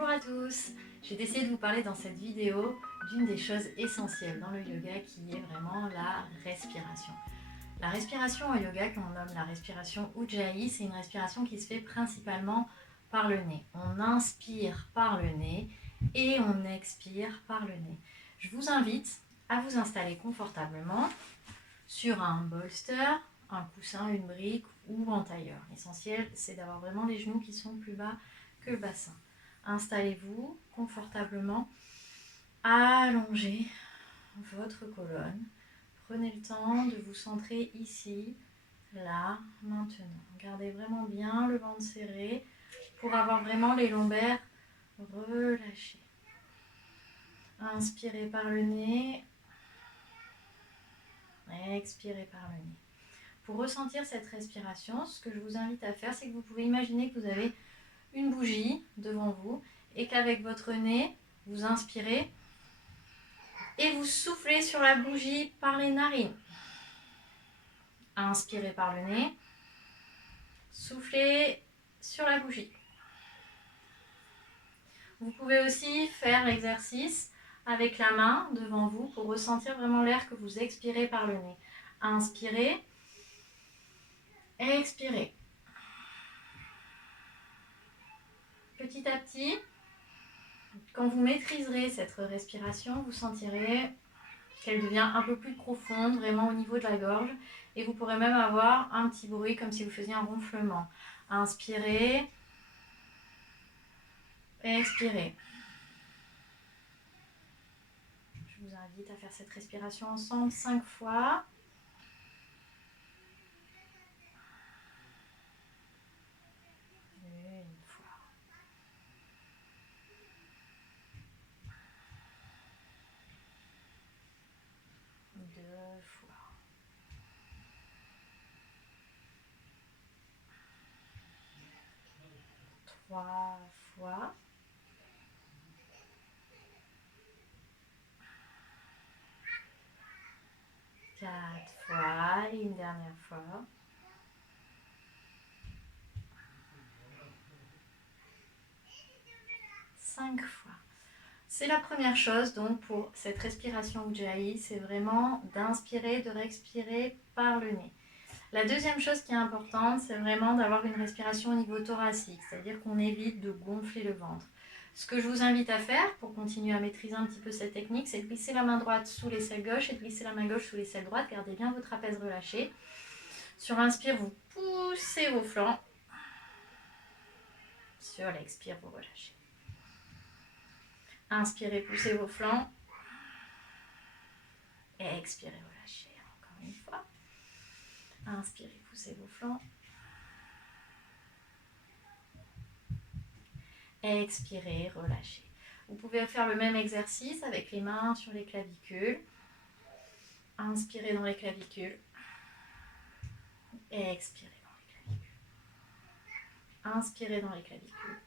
Bonjour à tous. J'ai décidé de vous parler dans cette vidéo d'une des choses essentielles dans le yoga qui est vraiment la respiration. La respiration au yoga, qu'on nomme la respiration Ujjayi, c'est une respiration qui se fait principalement par le nez. On inspire par le nez et on expire par le nez. Je vous invite à vous installer confortablement sur un bolster, un coussin, une brique ou en tailleur. L'essentiel, c'est d'avoir vraiment les genoux qui sont plus bas que le bassin. Installez-vous confortablement, allongez votre colonne. Prenez le temps de vous centrer ici, là, maintenant. Gardez vraiment bien le ventre serré pour avoir vraiment les lombaires relâchés. Inspirez par le nez, expirez par le nez. Pour ressentir cette respiration, ce que je vous invite à faire, c'est que vous pouvez imaginer que vous avez une bougie devant vous et qu'avec votre nez, vous inspirez et vous soufflez sur la bougie par les narines. Inspirez par le nez, soufflez sur la bougie. Vous pouvez aussi faire l'exercice avec la main devant vous pour ressentir vraiment l'air que vous expirez par le nez. Inspirez, expirez. Petit à petit, quand vous maîtriserez cette respiration, vous sentirez qu'elle devient un peu plus profonde, vraiment au niveau de la gorge. Et vous pourrez même avoir un petit bruit comme si vous faisiez un ronflement. Inspirez, expirez. Je vous invite à faire cette respiration ensemble 5 fois. Une fois. Deux fois. Trois fois. Quatre fois. Et une dernière fois. 5 fois. C'est la première chose donc pour cette respiration Ujjayi, c'est vraiment d'inspirer, de réexpirer par le nez. La deuxième chose qui est importante, c'est vraiment d'avoir une respiration au niveau thoracique, c'est-à-dire qu'on évite de gonfler le ventre. Ce que je vous invite à faire pour continuer à maîtriser un petit peu cette technique, c'est de glisser la main droite sous l'aisselle gauche et de glisser la main gauche sous l'aisselle droite. Gardez bien vos trapèzes relâchés. Sur l'inspire, vous poussez vos flancs. Sur l'expire, vous relâchez. Inspirez, poussez vos flancs. Expirez, relâchez. Encore une fois. Inspirez, poussez vos flancs. Expirez, relâchez. Vous pouvez faire le même exercice avec les mains sur les clavicules. Inspirez dans les clavicules. Expirez dans les clavicules. Inspirez dans les clavicules.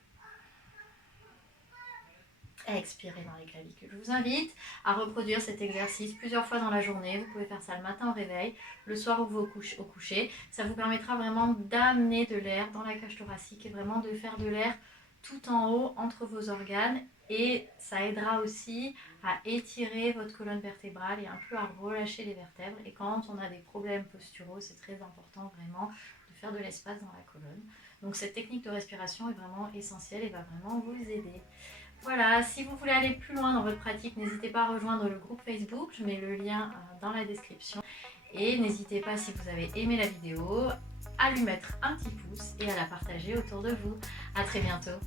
Expirez dans les clavicules. Je vous invite à reproduire cet exercice plusieurs fois dans la journée. Vous pouvez faire ça le matin au réveil, le soir au coucher. Ça vous permettra vraiment d'amener de l'air dans la cage thoracique et vraiment de faire de l'air tout en haut entre vos organes. Et ça aidera aussi à étirer votre colonne vertébrale et un peu à relâcher les vertèbres. Et quand on a des problèmes posturaux, c'est très important vraiment de faire de l'espace dans la colonne. Donc cette technique de respiration est vraiment essentielle et va vraiment vous aider. Voilà, si vous voulez aller plus loin dans votre pratique, n'hésitez pas à rejoindre le groupe Facebook, je mets le lien dans la description. Et n'hésitez pas, si vous avez aimé la vidéo, à lui mettre un petit pouce et à la partager autour de vous. À très bientôt.